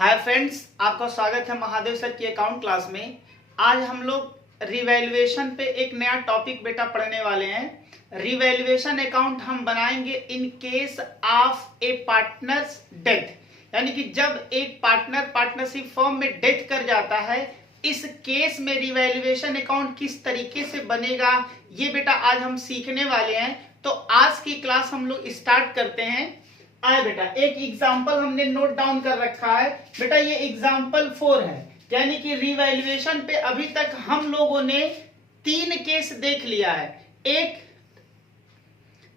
Hi friends, आपका स्वागत है महादेव सर की अकाउंट क्लास में। आज हम लोग रिवैल्यूएशन पे एक नया टॉपिक बेटा पढ़ने वाले हैं। रिवैल्यूएशन अकाउंट हम बनाएंगे in case of A partners death, यानी कि जब एक पार्टनर पार्टनरशिप फॉर्म में डेथ कर जाता है, इस केस में रिवैल्यूएशन अकाउंट किस तरीके से बनेगा ये बेटा आज हम सीखने वाले हैं। तो आज की क्लास हम लोग स्टार्ट करते हैं। आए बेटा, एक एग्जाम्पल हमने नोट डाउन कर रखा है बेटा, ये एग्जाम्पल 4 है, यानी कि रिवैल्यूएशन पे अभी तक हम लोगों ने 3 केस देख लिया है। एक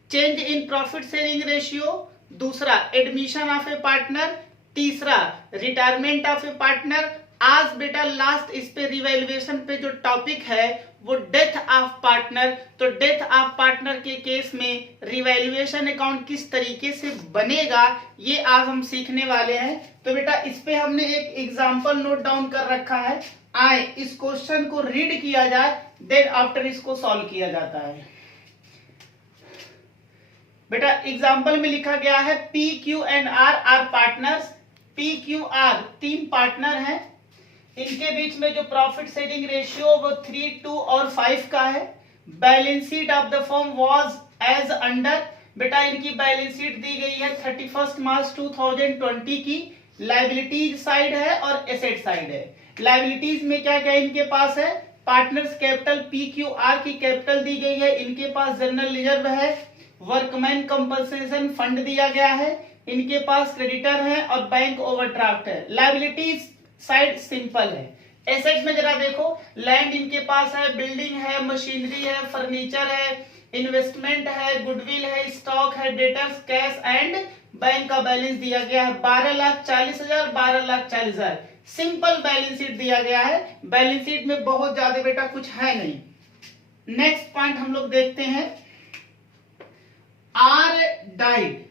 change in profit sharing ratio, दूसरा एडमिशन ऑफ ए पार्टनर, तीसरा रिटायरमेंट ऑफ ए पार्टनर। आज बेटा लास्ट इस पे रिवैल्यूएशन पे जो टॉपिक है वो डेथ ऑफ पार्टनर। तो डेथ ऑफ पार्टनर के केस में रिवैल्यूएशन अकाउंट किस तरीके से बनेगा ये आज हम सीखने वाले हैं। तो बेटा इस पे हमने एक एग्जांपल नोट डाउन कर रखा है। आए इस क्वेश्चन को रीड किया जाए, देन आफ्टर इसको सॉल्व किया जाता है। बेटा एग्जांपल में लिखा गया है P Q and R R partners. P Q R 3 partner हैं, इनके बीच में जो प्रॉफिट शेयरिंग रेशियो वो 3, 2 और 5 का है। Balance sheet of the firm was as under. बेटा इनकी बैलेंस शीट दी गई है 31 मार्च 2020 की। लायबिलिटीज साइड है और एसेट साइड है। लायबिलिटीज में क्या क्या इनके पास है, partners capital P Q are की कैपिटल दी गई है, इनके पास जनरल रिजर्व है, वर्कमैन कंपनसेशन फंड दिया गया है, इनके पास क्रेडिटर है और बैंक ओवरड्राफ्ट है। लायबिलिटीज साइड सिंपल है। एसेट में जरा देखो, लैंड इनके पास है, बिल्डिंग है, मशीनरी है, फर्नीचर है, इन्वेस्टमेंट है, गुडविल है, स्टॉक है, डेटर्स, कैश एंड बैंक का बैलेंस दिया गया है 12,40,000, 12,40,000। सिंपल बैलेंस शीट दिया गया है। बैलेंस शीट में बहुत ज्यादा बेटा कुछ है नहीं। नेक्स्ट पॉइंट हम लोग देखते हैं, R died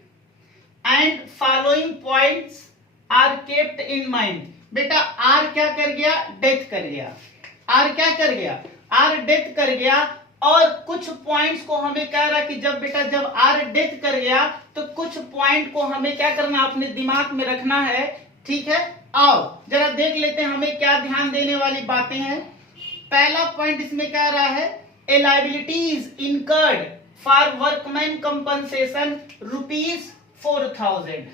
and following points are kept in mind. बेटा आर क्या कर गया, डेथ कर गया। आर क्या कर गया, आर डेथ कर गया। और कुछ पॉइंट्स को हमें कह रहा कि जब आर डेथ कर गया तो कुछ पॉइंट को हमें क्या करना, अपने दिमाग में रखना है। ठीक है, आओ जरा देख लेते हैं हमें क्या ध्यान देने वाली बातें हैं। पहला पॉइंट इसमें कह रहा है a liabilities incurred for workman compensation ₹4,000,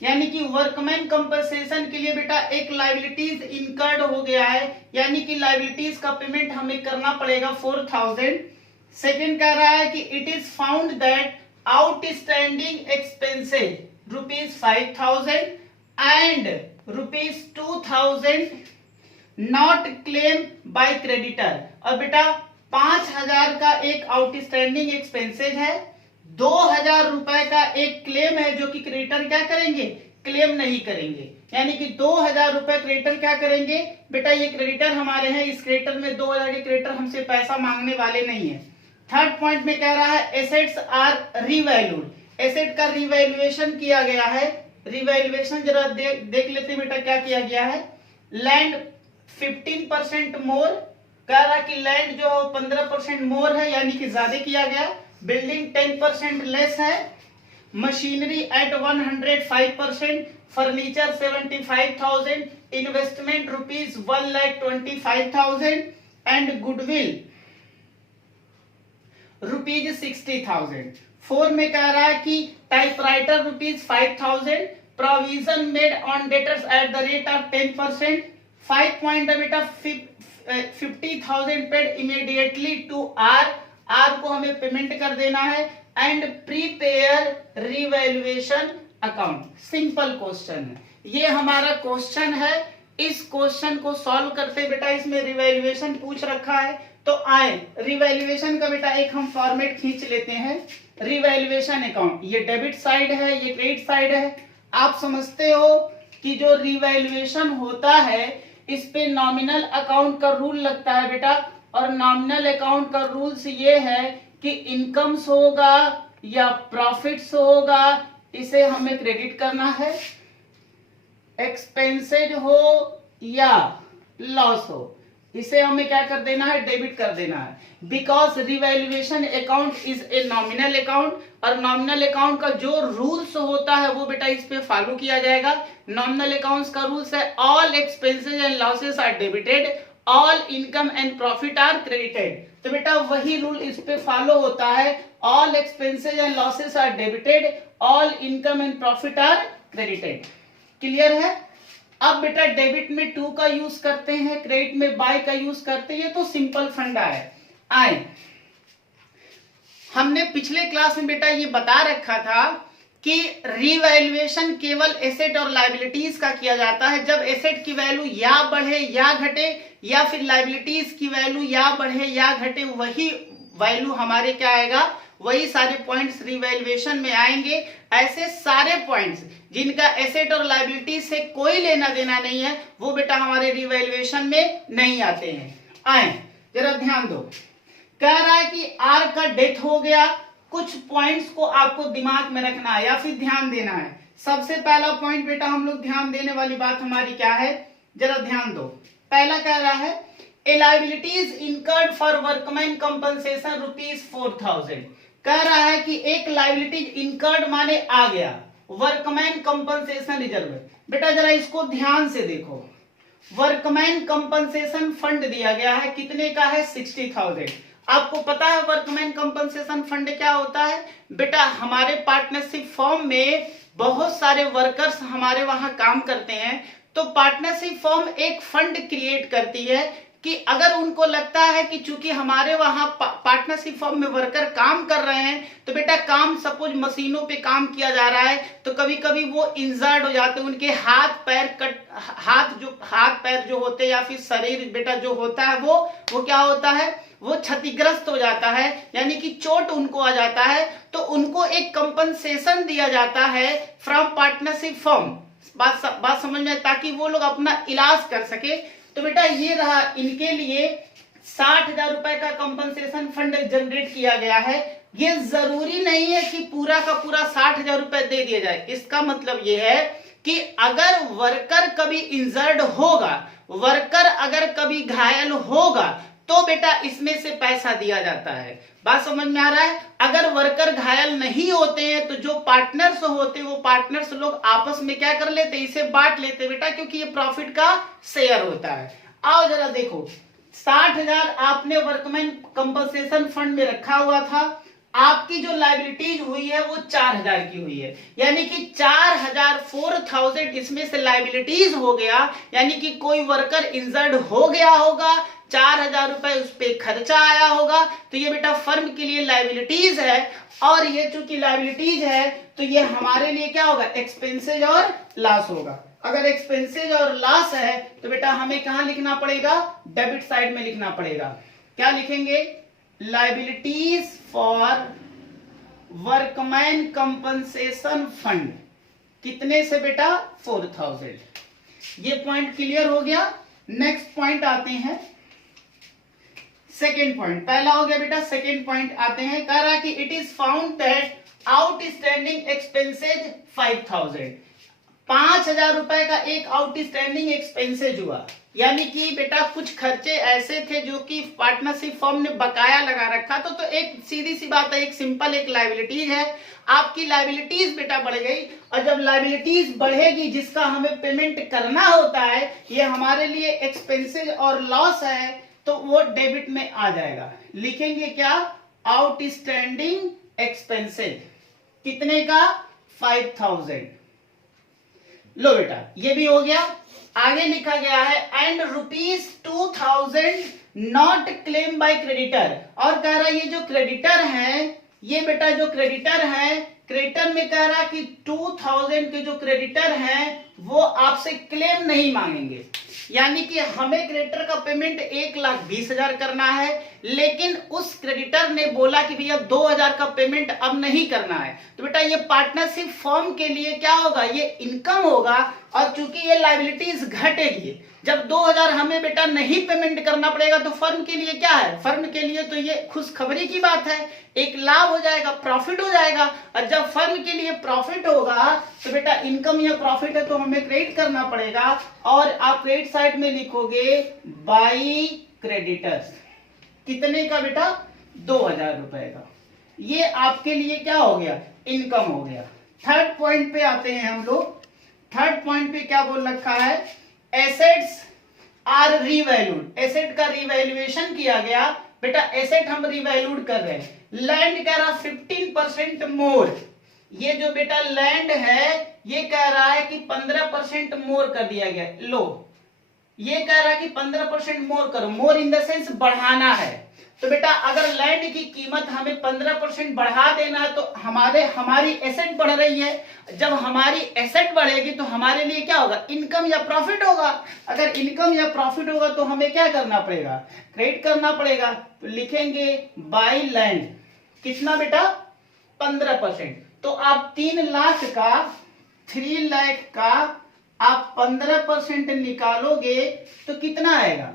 यानी कि वर्कमैन कंपनसेशन के लिए बेटा एक लायबिलिटीज इनकर्ड हो गया है, यानी कि लायबिलिटीज का पेमेंट हमें करना पड़ेगा 4,000। सेकंड कह रहा है कि it is found that outstanding expenses ₹5,000 and ₹2,000 not claim bye creditor. और बेटा 5,000 का एक आउटस्टैंडिंग एक्सपेंसेस है, 2,000 रुपए का एक क्लेम है जो कि क्रेडिटर क्या करेंगे, क्लेम नहीं करेंगे। यानी कि 2,000 रुपए क्रेडिटर क्या करेंगे, बेटा ये क्रेडिटर हमारे हैं, इस क्रेडिटर में 2,000 के क्रेडिटर हमसे पैसा मांगने वाले नहीं है। थर्ड पॉइंट में कह रहा है एसेट्स आर रिवैल्यूड। एसेट का रिवैल्यूएशन किया गया है। रिवैल्यूएशन जरा देख लेते हैं बेटा क्या किया गया है। लैंड 15% मोर, कह रहा कि लैंड जो 15% मोर है, यानी कि ज्यादा किया गया। बिल्डिंग 10% लेस है, machinery at 105%, furniture 75,000, investment ₹1,25,000 and goodwill ₹60,000। 4 में कह रहा है कि typewriter ₹5,000, provision made on debtors at the rate of 10%। 5 point है बेटा 50,000 paid immediately to R. R को हमें पेमेंट कर देना है and prepare revaluation account. Simple question है, ये हमारा क्वेश्चन है। इस क्वेश्चन को सॉल्व करते बेटा इसमें रिवैल्यूएशन पूछ रखा है। तो आए रिवैल्यूएशन का बेटा एक हम फॉर्मेट खींच लेते हैं। रिवैल्यूएशन अकाउंट, ये डेबिट साइड है, ये क्रेडिट साइड है। आप समझते हो कि जो रिवैल्यूएशन होता है इस पे नॉमिनल अकाउंट का रूल लगता है बेटा। और नॉमिनल अकाउंट का रूल्स ये है कि इनकम्स होगा या प्रॉफिट्स होगा, इसे हमें क्रेडिट करना है। एक्सपेंसेज हो या लॉस हो, इसे हमें क्या कर देना है, डेबिट कर देना है। Because revaluation account is a nominal account, और नॉमिनल अकाउंट का जो रूल्स होता है वो बेटा इस पे फॉलो किया जाएगा। नॉमिनल अकाउंट्स का रूल्स है all expenses and losses are debited, all income and profit are credited. तो बेटा वही रूल इस पे फॉलो होता है, all expenses and losses are debited, all income and profit are credited. Clear है? अब बेटा डेबिट में टू का यूज करते हैं, क्रेडिट में बाय का यूज करते हैं, ये तो सिंपल फंडा है। आए, हमने पिछले क्लास में बेटा ये बता रखा था कि रिवैल्यूएशन केवल एसेट और लायबिलिटीज का किया जाता है जब एसेट की वैल्यू या बढ़े या घटे, या फिर लायबिलिटीज की वैल्यू या बढ़े या घटे, वही वैल्यू हमारे क्या आएगा, वही सारे पॉइंट्स रिवैल्यूएशन में आएंगे। ऐसे सारे पॉइंट्स जिनका एसेट और लायबिलिटी से कोई लेना देना नहीं है वो बेटा हमारे रिवैल्यूएशन में नहीं आते हैं। आए जरा ध्यान दो, कह रहा है कि आर का डेथ हो गया, कुछ पॉइंट्स को आपको दिमाग में रखना है या फिर ध्यान देना है। सबसे पहला पॉइंट बेटा हम लोग ध्यान देने वाली बात हमारी क्या है, जरा ध्यान दो। पहला कह रहा है a liabilities incurred for workman compensation ₹4000। कह रहा है कि एक लायबिलिटीज इनकर्ड माने आ गया, वर्कमैन कंपनसेशन रिजर्व। बेटा जरा इसको ध्यान से देखो, वर्कमैन कंपनसेशन फंड दिया गया है, कितने का है, 60,000। आपको पता है वर्कमैन कंपनसेशन फंड क्या होता है? बेटा हमारे पार्टनरशिप फर्म में बहुत सारे वर्कर्स हमारे वहां काम करते हैं, तो पार्टनरशिप फर्म एक फंड क्रिएट करती है कि अगर उनको लगता है कि चूंकि हमारे वहां पार्टनरशिप फर्म में वर्कर काम कर रहे हैं, तो बेटा काम सपोज मशीनों पे काम किया जा रहा है, तो कभी कभी वो इंजर्ड हो जाते हैं, उनके हाथ पैर जो होते हैं या फिर शरीर बेटा जो होता है वो क्या होता है, वो क्षतिग्रस्त हो जाता है, यानी कि चोट उनको आ जाता है, तो उनको एक कंपनसेशन दिया जाता है फ्रॉम पार्टनरशिप फर्म। बात समझ में, ताकि वो लोग अपना इलाज कर सके। तो बेटा ये रहा, इनके लिए 60,000 रुपए का कंपनसेशन फंड जनरेट किया गया है। ये जरूरी नहीं है कि पूरा का पूरा 60,000 रुपए दे दिया जाए। इसका मतलब ये है कि अगर वर्कर कभी इंजर्ड होगा, वर्कर अगर कभी घायल होगा, तो बेटा इसमें से पैसा दिया जाता है। बात समझ में आ रहा है? अगर वर्कर घायल नहीं होते हैं तो जो पार्टनर्स होते हैं वो पार्टनर्स लोग आपस में क्या कर लेते, इसे बांट लेते बेटा, क्योंकि ये प्रॉफिट का शेयर होता है। आओ जरा देखो, 60,000 आपने वर्कमैन कंपनसेशन फंड में रखा हुआ था, आपकी जो लायबिलिटीज हुई है वो 4,000 की हुई है, यानी कि 4,000 इसमें से लायबिलिटीज हो गया, यानी कि कोई वर्कर इंजर्ड हो गया होगा, 4,000 रुपए उस पे खर्चा आया होगा, तो ये बेटा फर्म के लिए लायबिलिटीज है। और ये चूंकि लायबिलिटीज है तो ये हमारे लिए क्या होगा, एक्सपेंसेज और लॉस होगा। अगर एक्सपेंसेज और लॉस है तो बेटा हमें कहां लिखना पड़ेगा, डेबिट साइड में लिखना पड़ेगा। क्या लिखेंगे, liabilities for workman compensation fund, कितने से बेटा, 4,000। ये पॉइंट क्लियर हो गया। नेक्स्ट पॉइंट आते हैं, सेकेंड पॉइंट। पहला हो गया बेटा, सेकेंड पॉइंट आते हैं। कह रहा कि it is found that outstanding expenses 5,000। 5,000 रुपए का एक आउटस्टैंडिंग एक्सपेंसेज हुआ, यानी कि बेटा कुछ खर्चे ऐसे थे जो कि पार्टनरशिप फर्म ने बकाया लगा रखा था। तो एक सीधी सी बात है, एक सिंपल एक लायबिलिटीज है, आपकी लायबिलिटीज बेटा बढ़ गई, और जब लायबिलिटीज बढ़ेगी जिसका हमें पेमेंट करना होता है, ये हमारे लिए एक्सपेंसेज और लॉस है, तो वो डेबिट में आ जाएगा। लिखेंगे क्या, आउटस्टैंडिंग एक्सपेंसेज, कितने का, 5,000। लो बेटा ये भी हो गया। आगे लिखा गया है and ₹2,000 not claim bye creditor. और कह रहा है ये जो क्रेडिटर है, ये बेटा जो क्रेडिटर है, क्रेडिटर में कह रहा है कि 2,000 के जो क्रेडिटर हैं वो आपसे क्लेम नहीं मांगेंगे, यानी कि हमें क्रेडिटर का पेमेंट 1,20,000 करना है, लेकिन उस क्रेडिटर ने बोला कि भैया 2,000 का पेमेंट अब नहीं करना है। तो बेटा ये पार्टनरशिप फर्म के लिए क्या होगा, ये इनकम होगा, और चूंकि ये लायबिलिटीज घटेगी, जब 2,000 हमें बेटा नहीं पेमेंट करना पड़ेगा, तो फर्म के लिए क्या है, फर्म के लिए तो ये खुशखबरी की बात है, एक लाभ हो जाएगा, प्रॉफिट हो जाएगा। और जब फर्म के लिए प्रॉफिट होगा तो बेटा इनकम या प्रॉफिट है तो हमें क्रेडिट करना पड़ेगा, और आप क्रेडिट साइड में लिखोगे बाई क्रेडिटर्स, कितने का बेटा, 2,000 रुपए का। ये आपके लिए क्या हो गया, इनकम हो गया। थर्ड पॉइंट पे आते हैं हम लोग। थर्ड पॉइंट पे क्या बोल रखा है, एसेट्स आर रीवैल्यूड, एसेट का रिवैल्यूएशन किया गया। बेटा एसेट हम रिवैल्यूड कर रहे हैं, लैंड कह रहा 15% मोर, ये जो बेटा लैंड है ये कह रहा है कि 15% मोर कर दिया गया। लो ये कह रहा है कि 15% मोर करो, मोर इन द सेंस बढ़ाना है। तो बेटा अगर लैंड की कीमत हमें 15% बढ़ा देना है तो हमारी एसेट बढ़ रही है, जब हमारी एसेट बढ़ेगी तो हमारे लिए क्या होगा, इनकम या प्रॉफिट होगा। अगर इनकम या प्रॉफिट होगा तो हमें क्या करना पड़ेगा, क्रेडिट करना पड़ेगा। तो लिखेंगे बाय लैंड कितना बेटा 15%। तो आप 3 लाख का 3 लाख का आप 15% निकालोगे तो कितना आएगा,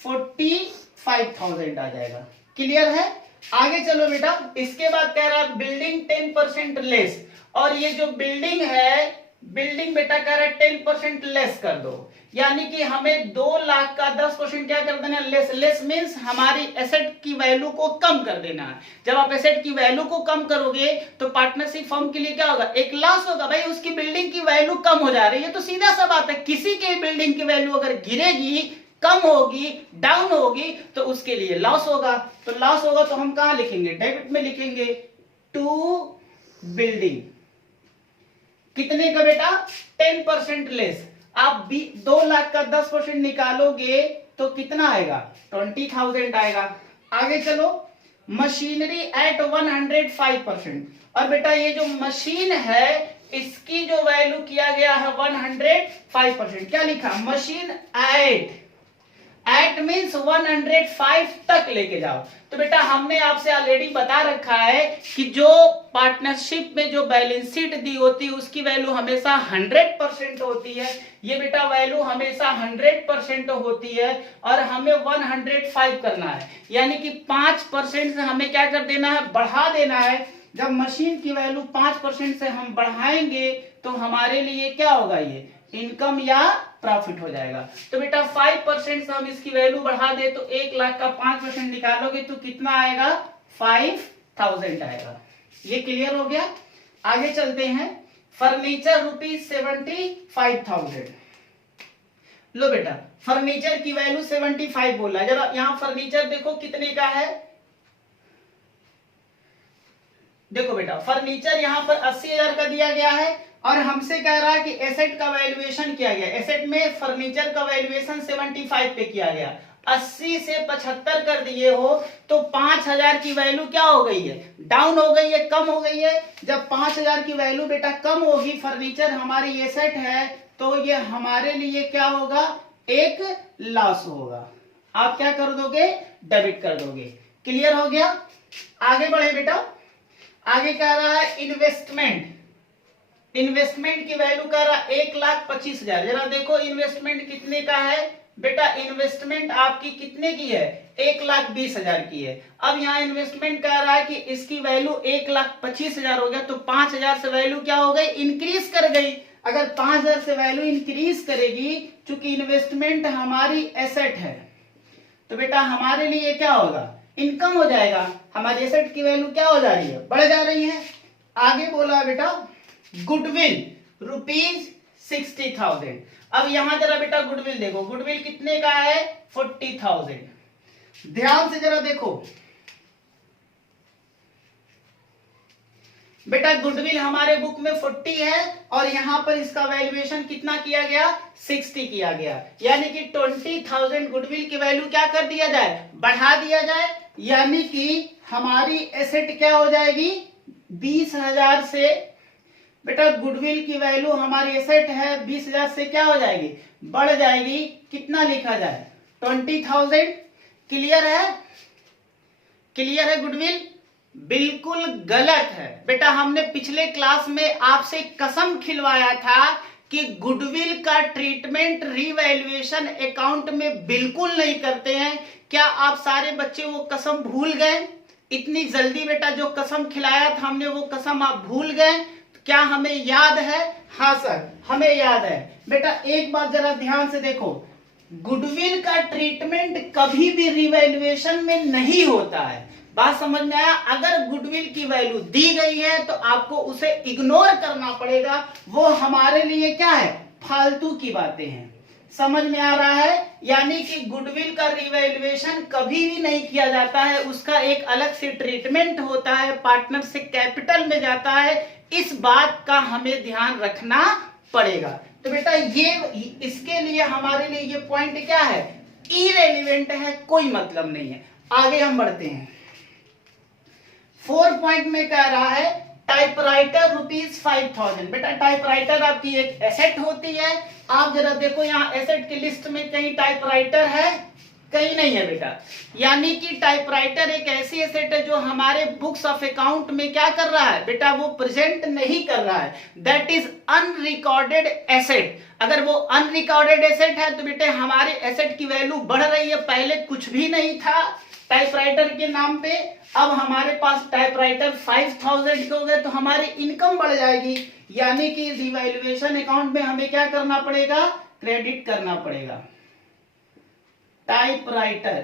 45,000 आ जाएगा। क्लियर है? आगे चलो बेटा, इसके बाद कह रहा है बिल्डिंग 10% लेस, और ये जो बिल्डिंग है, बिल्डिंग बेटा कह रहा है 10% लेस कर दो, यानी कि हमें 2 लाख का 10% क्या कर देना, लेस। लेस मीन्स हमारी एसेट की वैल्यू को कम कर देना है। जब आप एसेट की वैल्यू को कम करोगे तो पार्टनरशिप फर्म के लिए क्या होगा, एक लॉस होगा। भाई उसकी बिल्डिंग की वैल्यू कम हो जा रही है तो सीधा सा बात है, किसी की बिल्डिंग की वैल्यू अगर गिरेगी, कम होगी, डाउन होगी तो उसके लिए लॉस होगा। तो लॉस होगा तो हम कहां लिखेंगे, डेबिट में लिखेंगे टू बिल्डिंग। कितने का बेटा, 10% लेस। आप 2 लाख का 10% निकालोगे तो कितना आएगा, 20,000 आएगा। आगे चलो, मशीनरी एट 105%, और बेटा ये जो मशीन है इसकी जो वैल्यू किया गया है 105%। क्या लिखा, मशीन एट मीन्स 105 तक लेके जाओ। तो बेटा हमने आपसे ऑलरेडी बता रखा है कि जो पार्टनरशिप में जो बैलेंस शीट दी होती है उसकी वैल्यू हमेशा 100% होती है। ये बेटा वैल्यू हमेशा 100% होती है और हमें 105 करना है, यानी कि 5% से हमें क्या कर देना है, बढ़ा देना है। जब मशीन की वैल्यू 5% से हम बढ़ाएंगे तो हमारे लिए क्या होगा, ये इनकम या प्रॉफिट हो जाएगा। तो बेटा 5% से हम इसकी वैल्यू बढ़ा दे तो 1 लाख का 5% निकालोगे तो कितना आएगा, 5,000 आएगा। ये क्लियर हो गया? आगे चलते हैं, फर्नीचर ₹75,000। लो बेटा फर्नीचर की वैल्यू 75 बोला, जरा यहां फर्नीचर देखो कितने का है। देखो बेटा फर्नीचर यहां पर 80,000 का दिया गया है और हमसे कह रहा है कि एसेट का वैल्यूएशन किया गया। एसेट में फर्नीचर का वैल्यूएशन 75 पे किया गया, 80 से 75 कर दिए हो तो 5,000 की वैल्यू क्या हो गई है, डाउन हो गई है, कम हो गई है। जब 5,000 की वैल्यू बेटा कम होगी, फर्नीचर हमारी एसेट है तो ये हमारे लिए क्या होगा, एक लॉस होगा। आप क्या कर दोगे, डेबिट कर दोगे। क्लियर हो गया? आगे बढ़े बेटा, आगे कह रहा है इन्वेस्टमेंट। इन्वेस्टमेंट की वैल्यू कह रहा है 1,25,000। जरा देखो इन्वेस्टमेंट कितने का है बेटा, इन्वेस्टमेंट आपकी कितने की है, 1,20,000 की है। अब यहाँ इन्वेस्टमेंट कह रहा है कि इसकी वैल्यू 1,25,000 हो गया तो 5,000 से वैल्यू क्या हो गई, इंक्रीज कर गई। अगर 5,000 से वैल्यू इंक्रीज करेगी, चूंकि इन्वेस्टमेंट हमारी एसेट है तो बेटा हमारे लिए क्या होगा, इनकम हो जाएगा। हमारी एसेट की वैल्यू क्या हो जा रही है, बढ़ जा रही है। आगे बोला बेटा गुडविल ₹60,000। अब यहां जरा बेटा गुडविल देखो, गुडविल कितने का है, 40,000। ध्यान से जरा देखो बेटा, गुडविल हमारे बुक में 40 है और यहां पर इसका वैल्यूएशन कितना किया गया, 60 किया गया, यानी कि 20,000 गुडविल की वैल्यू क्या कर दिया जाए, बढ़ा दिया जाए। यानी कि हमारी एसेट क्या हो जाएगी, 20,000 से बेटा गुडविल की वैल्यू हमारी एसेट है 20,000 से क्या हो जाएगी, बढ़ जाएगी। कितना लिखा जाए, 20,000। क्लियर है? क्लियर है? गुडविल बिल्कुल गलत है बेटा। हमने पिछले क्लास में आपसे कसम खिलवाया था कि गुडविल का ट्रीटमेंट रीवैल्यूएशन अकाउंट में बिल्कुल नहीं करते हैं। क्या आप सारे बच्चे वो कसम भूल गए? इतनी जल्दी बेटा जो कसम खिलाया था हमने वो कसम आप भूल गए? क्या हमें याद है? हाँ सर हमें याद है। बेटा एक बात जरा ध्यान से देखो, गुडविल का ट्रीटमेंट कभी भी रिवैल्यूएशन में नहीं होता है। बात समझ में आया? अगर गुडविल की वैल्यू दी गई है तो आपको उसे इग्नोर करना पड़ेगा, वो हमारे लिए क्या है, फालतू की बातें हैं। समझ में आ रहा है? यानी कि गुडविल का रिवैल्यूएशन कभी भी नहीं किया जाता है, उसका एक अलग से ट्रीटमेंट होता है, पार्टनर से कैपिटल में जाता है। इस बात का हमें ध्यान रखना पड़ेगा। तो बेटा ये इसके लिए हमारे लिए ये पॉइंट क्या है, इरेलीवेंट है, कोई मतलब नहीं है। आगे हम बढ़ते हैं। 4 पॉइंट में कह रहा है टाइपराइटर ₹5000। बेटा टाइपराइटर आपकी एक एसेट होती है। आप जरा देखो यहाँ एसेट की लिस्ट में कहीं टाइपराइटर है, कहीं नहीं है बेटा। यानी कि टाइपराइटर एक ऐसी एसेट है जो हमारे बुक्स ऑफ अकाउंट में क्या कर रहा है बेटा, वो प्रेजेंट नहीं कर रहा है। That is unrecorded asset. अगर वो अनरिकॉर्डेड एसेट है तो बेटे हमारे एसेट की वैल्यू बढ़ रही है, पहले कुछ भी नहीं था टाइपराइटर के नाम पे, अब हमारे पास टाइपराइटर 5000 के हो गए तो हमारी इनकम बढ़ जाएगी। यानी कि रिवैल्यूएशन अकाउंट में हमें क्या करना पड़ेगा, क्रेडिट करना पड़ेगा। टाइपराइटर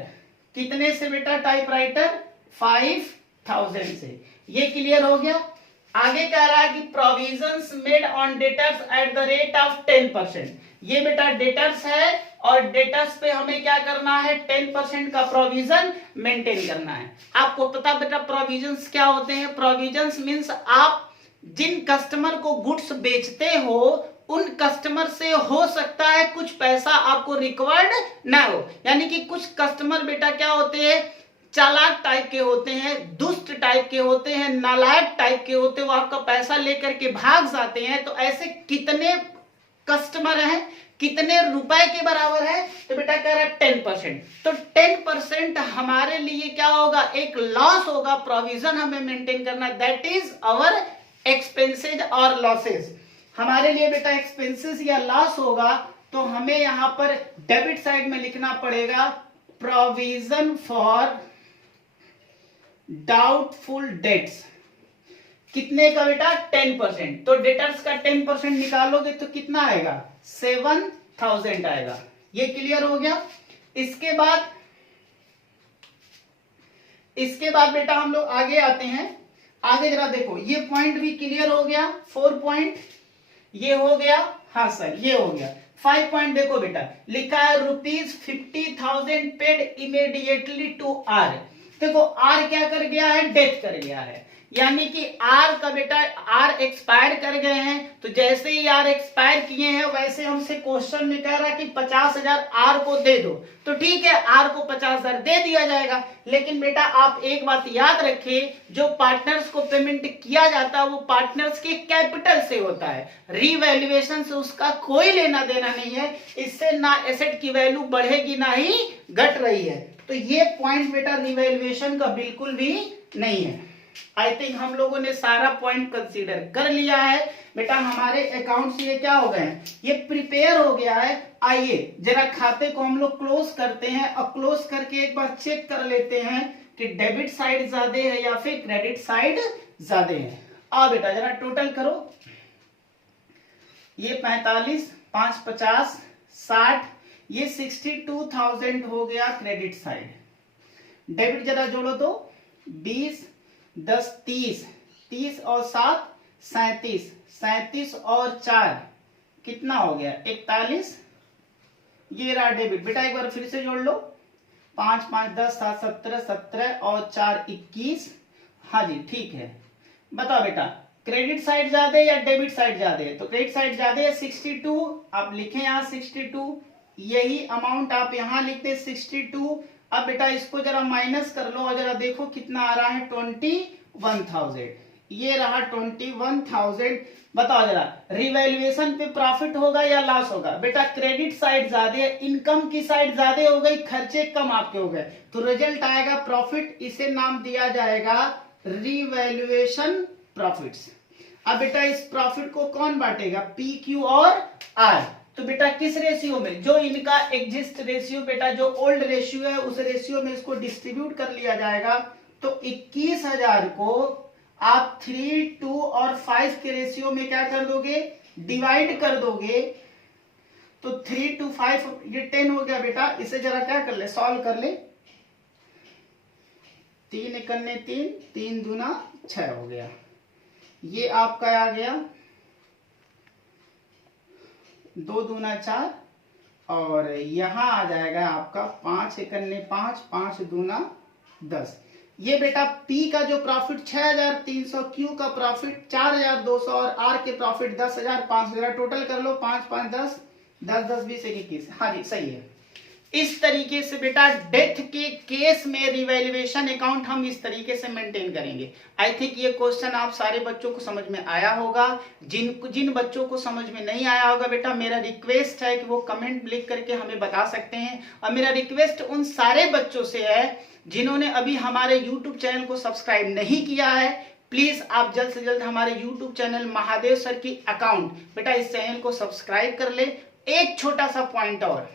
कितने से बेटा, टाइपराइटर 5000 से। ये क्लियर हो गया। आगे कह रहा है कि provisions made on debtors at the rate of 10%। ये बेटा डेटर्स है और डेटर्स पे हमें क्या करना है, 10% का प्रोविजन मेंटेन करना है। आपको पता बेटा प्रोविजंस क्या होते हैं? प्रोविजंस मींस आप जिन कस्टमर को गुड्स बेचते हो उन कस्टमर से हो सकता है कुछ पैसा आपको रिक्वायर्ड ना हो। यानी कि कुछ कस्टमर बेटा क्या होते हैं, चालाक टाइप के होते हैं, दुष्ट टाइप के होते हैं, नालायक टाइप के होते हैं, वो आपका पैसा लेकर के भाग जाते हैं। तो ऐसे कितने कस्टमर हैं, कितने रुपए के बराबर है? तो बेटा कह रहा है 10%। तो 10% हमारे लिए क्या होगा, एक लॉस होगा। प्रोविजन हमें मेंटेन करना, दैट इज आवर एक्सपेंसेज और लॉसेज। हमारे लिए बेटा एक्सपेंसेस या लॉस होगा तो हमें यहां पर डेबिट साइड में लिखना पड़ेगा प्रोविजन फॉर डाउटफुल डेट्स। कितने का बेटा, 10%। तो डेटर्स का 10% निकालोगे तो कितना आएगा, 7000 आएगा। ये क्लियर हो गया। इसके बाद बेटा हम लोग आगे आते हैं। आगे जरा देखो, ये पॉइंट भी क्लियर हो गया। 4 पॉइंट ये हो गया, हाँ सर ये हो गया। 5 पॉइंट देखो बेटा, लिखा है ₹50,000 पेड इमीडिएटली टू आर। देखो आर क्या कर गया है, डेथ कर गया है। यानी कि आर का बेटा आर एक्सपायर कर गए हैं, तो जैसे ही आर एक्सपायर किए हैं वैसे हमसे क्वेश्चन में कह रहा है कि 50,000 आर को दे दो। तो ठीक है, आर को 50,000 दे दिया जाएगा। लेकिन बेटा आप एक बात याद रखिए, जो पार्टनर्स को पेमेंट किया जाता है वो पार्टनर्स के कैपिटल से होता है, रिवैल्यूएशन से उसका कोई लेना देना नहीं है। इससे ना एसेट की वैल्यू बढ़ेगी ना ही घट रही है। तो ये पॉइंट बेटा रिवैल्यूएशन का बिल्कुल भी नहीं है। आई थिंक हम लोगों ने सारा पॉइंट कंसीडर कर लिया है बेटा। हमारे अकाउंट्स ये क्या हो गए, ये प्रिपेयर हो गया है। आइए जरा खाते को हम लोग क्लोज करते हैं और क्लोज करके एक बार चेक कर लेते हैं कि डेबिट साइड ज्यादा है या फिर क्रेडिट साइड ज्यादा है। आओ बेटा जरा टोटल करो। ये 45, 5 50, 60, ये 62,000 हो गया क्रेडिट साइड। डेबिट जरा जोड़ो तो 20, 10 30, 30 और 7 37, 37 और 4 कितना हो गया 41। ये रहा डेबिट। बेटा एक बार फिर से जोड़ लो, 5 5 10 7 17, 17 और 4 21। हाँ जी ठीक है। बताओ बेटा क्रेडिट साइड ज्यादा है या डेबिट साइड ज्यादा है? तो क्रेडिट साइड ज्यादा है 62, आप लिखें यहाँ 62, यही अमाउंट आप यहाँ लिखते 62। अब बेटा इसको जरा माइनस कर लो और जरा देखो कितना आ रहा है 21,000। ये रहा 21,000। बताओ जरा रिवैल्यूएशन पे प्रॉफिट होगा या लॉस होगा? बेटा क्रेडिट साइड ज्यादा है, इनकम की साइड ज्यादा हो गई, खर्चे कम आपके हो गए, तो रिजल्ट आएगा प्रॉफिट। इसे नाम दिया जाएगा रिवैल्यूएशन प्रॉफिट्स। अब बेटा इस प्रॉफिट को कौन बांटेगा, पी क्यू और आर। तो बेटा किस रेशियो में, जो इनका एग्जिस्ट रेशियो बेटा जो ओल्ड रेशियो है उस रेशियो में इसको डिस्ट्रीब्यूट कर लिया जाएगा। तो 21,000 को आप 3, 2 और 5 के रेशियो में क्या कर दोगे, डिवाइड कर दोगे। तो 3 to 5 ये 10 हो गया बेटा। इसे जरा क्या कर ले, सॉल्व कर ले। 3 एकन्ने 3, 3 दूना 6 हो गया। ये आपका आ गया 2 दूना 4 और यहाँ आ जाएगा आपका 5 एकन्ने 5, 5 दूना 10। ये बेटा P का जो प्रॉफिट 6300, Q का प्रॉफिट 4200 और R के प्रॉफिट 10,500। टोटल कर लो 5 5 10 10 10 20 21। हाँ जी सही है। इस तरीके से बेटा डेथ के केस में रिवैल्यूएशन अकाउंट हम इस तरीके से मेंटेन करेंगे। आई थिंक ये क्वेश्चन आप सारे बच्चों को समझ में आया होगा। जिन बच्चों को समझ में नहीं आया होगा बेटा, मेरा रिक्वेस्ट है कि वो कमेंट लिख करके हमें बता सकते हैं। और मेरा रिक्वेस्ट उन सारे बच्चों से है जिन्होंने अभी हमारे यूट्यूब चैनल को सब्सक्राइब नहीं किया है, प्लीज आप जल्द से जल्द हमारे यूट्यूब चैनल महादेव सर की अकाउंट बेटा इस चैनल को सब्सक्राइब कर ले। एक छोटा सा पॉइंट और,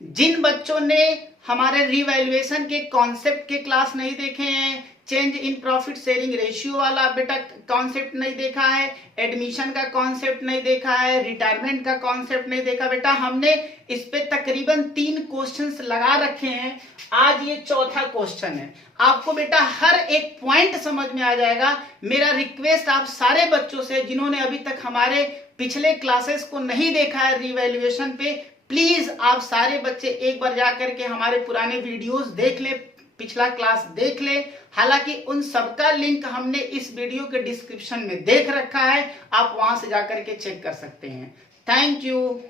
जिन बच्चों ने हमारे रिवैल्यूएशन के कॉन्सेप्ट के क्लास नहीं देखे हैं, change in profit sharing ratio वाला बेटा कॉन्सेप्ट नहीं देखा है, एडमिशन का कॉन्सेप्ट नहीं देखा है, रिटायरमेंट का कॉन्सेप्ट नहीं देखा बेटा, हमने इस पे तकरीबन 3 क्वेश्चंस लगा रखे हैं। आज ये चौथा क्वेश्चन है। आपको बेटा हर एक पॉइंट समझ में आ जाएगा। मेरा रिक्वेस्ट आप सारे बच्चों से जिन्होंने अभी तक हमारे पिछले क्लासेस को नहीं देखा है रिवैल्यूएशन पे, प्लीज आप सारे बच्चे एक बार जाकर के हमारे पुराने वीडियोस देख ले, पिछला क्लास देख ले। हालांकि उन सबका लिंक हमने इस वीडियो के डिस्क्रिप्शन में देख रखा है, आप वहां से जाकर के चेक कर सकते हैं। Thank you.